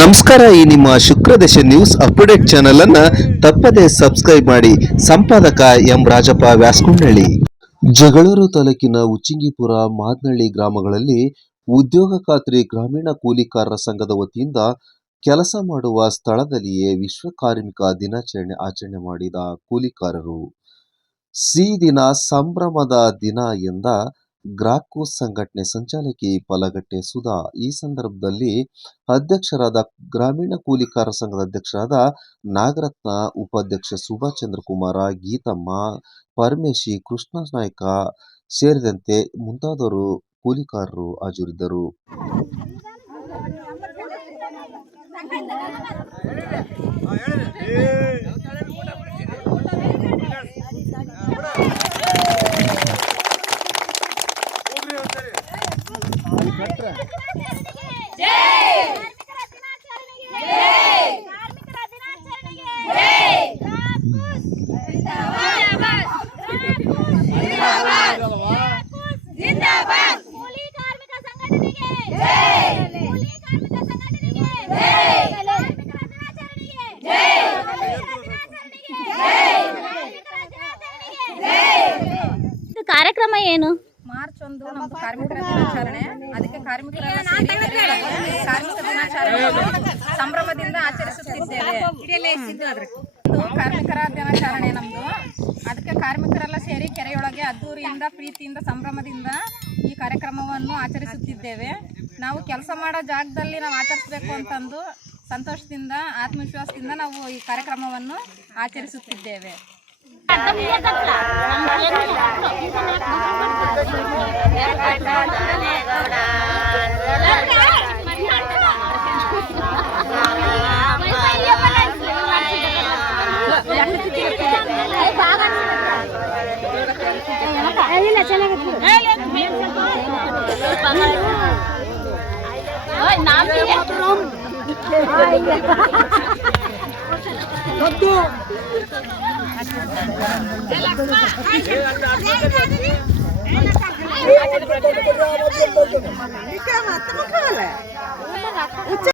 ನಮಸ್ಕಾರ, ಈ ನಿಮ್ಮ ಶುಕ್ರದಶ ನ್ಯೂಸ್ ಅಪ್ಡೇಟ್ ಚಾನೆಲ್ ಅನ್ನ ತಪ್ಪದೆ ಸಬ್ಸ್ಕ್ರೈಬ್ ಮಾಡಿ. ಸಂಪಾದಕ ಎಂ ರಾಜಪ್ಪ ವ್ಯಾಸ್ಕೊಂಡಳ್ಳಿ. ಜಗಳೂರು ತಾಲೂಕಿನ ಉಚ್ಚಿಂಗಿಪುರ ಮಾದ್ನಳ್ಳಿ ಗ್ರಾಮಗಳಲ್ಲಿ ಉದ್ಯೋಗ ಖಾತ್ರಿ ಗ್ರಾಮೀಣ ಕೂಲಿಕಾರರ ಸಂಘದ ವತಿಯಿಂದ ಕೆಲಸ ಮಾಡುವ ಸ್ಥಳದಲ್ಲಿಯೇ ವಿಶ್ವ ಕಾರ್ಮಿಕ ದಿನಾಚರಣೆ ಆಚರಣೆ ಮಾಡಿದ ಕೂಲಿಕಾರರು. ಸಿ ದಿನ ಸಂಭ್ರಮದ ದಿನ ಎಂದ ಗ್ರಾಕೋ ಸಂಘಟನೆ ಸಂಚಾಲಕಿ ಪಲಗಟ್ಟೆ ಸುಧಾ, ಈ ಸಂದರ್ಭದಲ್ಲಿ ಅಧ್ಯಕ್ಷರಾದ ಗ್ರಾಮೀಣ ಕೂಲಿಕಾರ ಸಂಘದ ಅಧ್ಯಕ್ಷರಾದ ನಾಗರತ್ನ, ಉಪಾಧ್ಯಕ್ಷ ಸುಭಾಷ್ ಚಂದ್ರಕುಮಾರ ಗೀತಮ್ಮ, ಪರಮೇಶಿ ಕೃಷ್ಣ ನಾಯ್ಕ ಸೇರಿದಂತೆ ಮುಂತಾದವರು ಕೂಲಿಕಾರರು ಹಾಜರಿದ್ದರು. ಕಾರ್ಯಕ್ರಮ ಏನು? ಮಾರ್ಚ್ ಒಂದು ನಮ್ಮ ಕಾರ್ಮಿಕರ ದಿನಾಚರಣೆ. ಅದಕ್ಕೆ ಕಾರ್ಮಿಕರ ಕಾರ್ಮಿಕ ದಿನಾಚರಣೆ ಸಂಭ್ರಮದಿಂದ ಆಚರಿಸುತ್ತಿದ್ದೇವೆ. ಇದು ಕಾರ್ಮಿಕರ ದಿನಾಚರಣೆ ನಮ್ಮದು ಅದಕ್ಕೆ ಕಾರ್ಮಿಕರೆಲ್ಲ ಸೇರಿ ಕೆರೆಯೊಳಗೆ ಅದ್ದೂರಿಯಿಂದ ಪ್ರೀತಿಯಿಂದ ಸಂಭ್ರಮದಿಂದ ಕಾರ್ಯಕ್ರಮವನ್ನು ಆಚರಿಸುತ್ತಿದ್ದೇವೆ. ನಾವು ಕೆಲಸ ಮಾಡೋ ಜಾಗದಲ್ಲಿ ನಾವು ಆಚರಿಸಬೇಕು ಅಂತಂದು ಸಂತೋಷದಿಂದ, ಆತ್ಮವಿಶ್ವಾಸದಿಂದ ನಾವು ಈ ಕಾರ್ಯಕ್ರಮವನ್ನು ಆಚರಿಸುತ್ತಿದ್ದೇವೆ. ওই নাম কি একরম সদ্য আচ্ছা